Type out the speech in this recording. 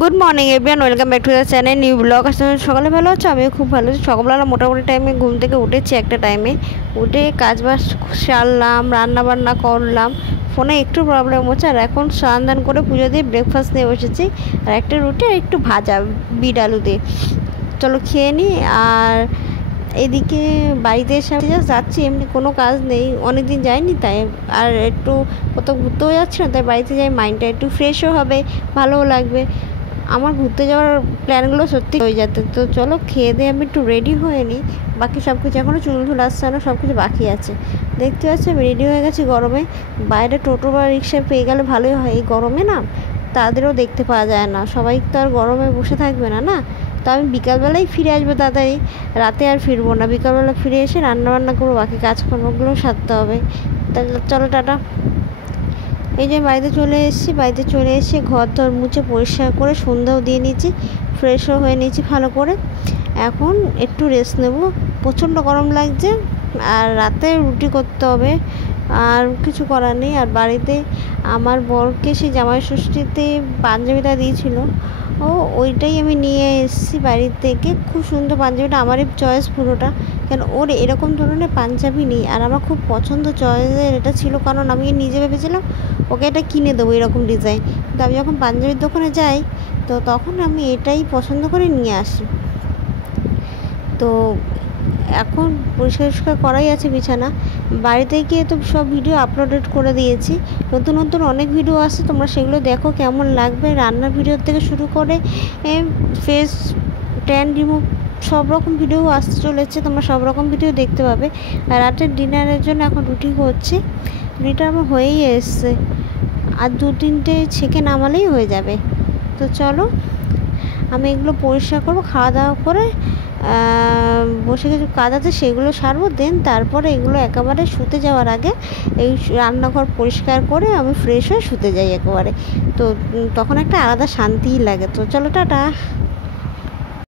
Good morning everyone, welcome back to the channel new blog. আসলে সকালে ভালো আছো? আমিও খুব ভালো আছি। সকালবেলা মোটামুটি টাইমে ঘুম থেকে উঠেছি, একটা টাইমে উঠে কাজবাজ সারলাম, রান্নাবান্না করলাম। ফোনে একটু প্রবলেম হচ্ছে, আর এখন স্নান দান করে পুজো দিয়ে ব্রেকফাস্ট নিয়ে বসেছি। আর একটা রুটি আর একটু ভাজা বিট আলু দিয়ে। চলো খেয়ে নিই। আর এদিকে বাড়িতে এসে যাচ্ছি, এমনি কোনো কাজ নেই, অনেক দিন যাইনি তাই। আর একটু কোথাও ঘুরতেও যাচ্ছি না, তাই বাড়িতে যাই, মাইন্ডটা একটু ফ্রেশও হবে, ভালোও লাগবে। আমার ঘুরতে যাওয়ার প্ল্যানগুলো সত্যি হয়ে যেতে। তো চলো খেয়ে দিয়ে আমি একটু রেডি হয়ে নিই। বাকি সব কিছু এখনও চুল ধুল আসছে না, সব কিছু বাকি আছে। দেখতে পাচ্ছি আমি রেডি হয়ে গেছি গরমে। বাইরে টোটো বা রিক্সা পেয়ে গেলে ভালোই হয়, এই গরমে না তাদেরও দেখতে পাওয়া যায় না, সবাই তো আর গরমে বসে থাকবে না না। তো আমি বিকালবেলাই ফিরে আসবো তাড়াতাড়ি, রাতে আর ফিরবো না। বিকালবেলা ফিরে এসে রান্নাবান্না করবো, বাকি কাজকর্মগুলো সারতে হবে। তাহলে চলো টাটা। এই যে বাড়িতে চলে এসেছি, বাড়িতে চলে এসে ঘর ধর মুছে পরিষ্কার করে সন্ধ্যাও দিয়ে নিয়েছি, ফ্রেশও হয়ে নিয়েছি ভালো করে। এখন একটু রেস্ট নেব, প্রচণ্ড গরম লাগছে। আর রাতে রুটি করতে হবে, আর কিছু করার নেই। আর বাড়িতে আমার বরকে সেই জামাই ষষ্ঠীতে পাঞ্জাবিটা দিয়েছিল, ওইটাই আমি নিয়ে এসেছি বাড়ির থেকে। খুব সুন্দর পাঞ্জাবিটা, আমারই চয়েস পুরোটা। কেন ওর এরকম ধরনের পাঞ্জাবি নেই, আর আমার খুব পছন্দ চয়েসের এটা ছিল, কারণ আমি নিজে ভেবেছিলাম ওকে এটা কিনে দেবো এরকম ডিজাইন। কিন্তু আমি যখন পাঞ্জাবির দোকানে যাই, তো তখন আমি এটাই পছন্দ করে নিয়ে আসি। তো এখন পরিষ্কার করাই আছে বিছানা। বাড়িতে গিয়ে তো সব ভিডিও আপলোডেড করে দিয়েছি, নতুন নতুন অনেক ভিডিও আসছে, তোমরা সেগুলো দেখো কেমন লাগবে। রান্নার ভিডিও থেকে শুরু করে ফেস ট্যান রিমুভ সব রকম ভিডিও আসতে চলেছে, তোমরা সব রকম ভিডিও দেখতে পাবে। আর রাতের ডিনারের জন্য এখন রুটি করছি। রুটিটা আমার হয়েই এসছে, আর 2-3টে ছেঁকে নামালেই হয়ে যাবে। তো চলো আমি এগুলো পরিষ্কার করবো, খাওয়া দাওয়া করে বসে কিছু কাজ আছে সেগুলো সারবো। দেন তারপরে এগুলো একেবারে শুতে যাওয়ার আগে এই রান্নাঘর পরিষ্কার করে আমি ফ্রেশ হয়ে শুতে যাই একেবারে। তো তখন একটা আলাদা শান্তিই লাগে। তো চলো টাটা।